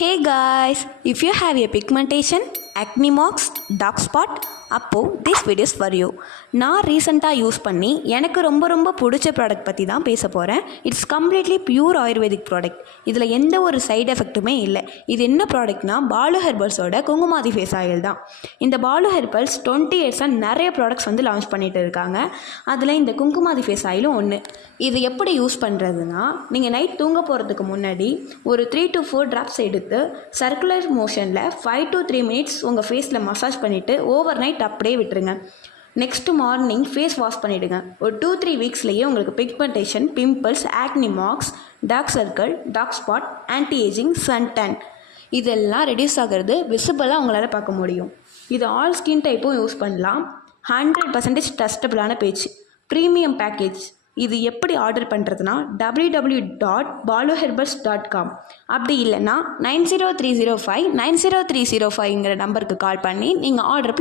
Hey guys, if you have a pigmentation, acne marks, dark spot, அப்போது this videos for you. நான் ரீசெண்டாக use பண்ணி எனக்கு ரொம்ப பிடிச்ச ப்ராடக்ட் பற்றி தான் பேச போகிறேன். It's completely pure ayurvedic product. இதில் எந்த ஒரு சைடு எஃபெக்ட்டுமே இல்லை. இது என்ன ப்ராடக்ட்னா பாலு ஹெர்பல்ஸோட குங்குமாதி ஃபேஸ் ஆயில் தான். இந்த பாலு ஹெர்பல்ஸ் 20 இயர்ஸாக நிறைய ப்ராடக்ட்ஸ் லான்ச் பண்ணிகிட்டு இருக்காங்க. அதில் இந்த குங்குமாதி ஃபேஸ் ஆயிலும் ஒன்று. இது எப்படி யூஸ் பண்ணுறதுனா, நீங்கள் நைட் தூங்க போகிறதுக்கு முன்னாடி ஒரு 3 to 4 ட்ராப்ஸ் எடுத்து சர்க்குலர் மோஷனில் 5 to 3 மினிட்ஸ் உங்கள் ஃபேஸில் மசாஜ் பண்ணிவிட்டு ஓவர் நைட் அப்படியே விட்டுருங்க. நெக்ஸ்ட் மார்னிங் ஃபேஸ் வாஷ் பண்ணிவிடுங்க. ஒரு 2-3 வீக்ஸ்லேயே உங்களுக்கு pigmentation, pimples, acne marks, dark circle, dark spot, anti ageing, sun tan இதெல்லாம் ரெடியூஸ் ஆகிறது விசிபிளாக உங்களால் பார்க்க முடியும். இது ஆல் ஸ்கின் டைப்பும் யூஸ் பண்ணலாம். 100% ட்ரஸ்டபிளான பேஜ், ப்ரீமியம் பேக்கேஜ். இது எப்படி ஆர்டர் பண்ணுறதுனா www.baluherbals.com. அப்படி இல்லைன்னா 9030590305 நம்பருக்கு கால் பண்ணி நீங்கள் ஆர்டர்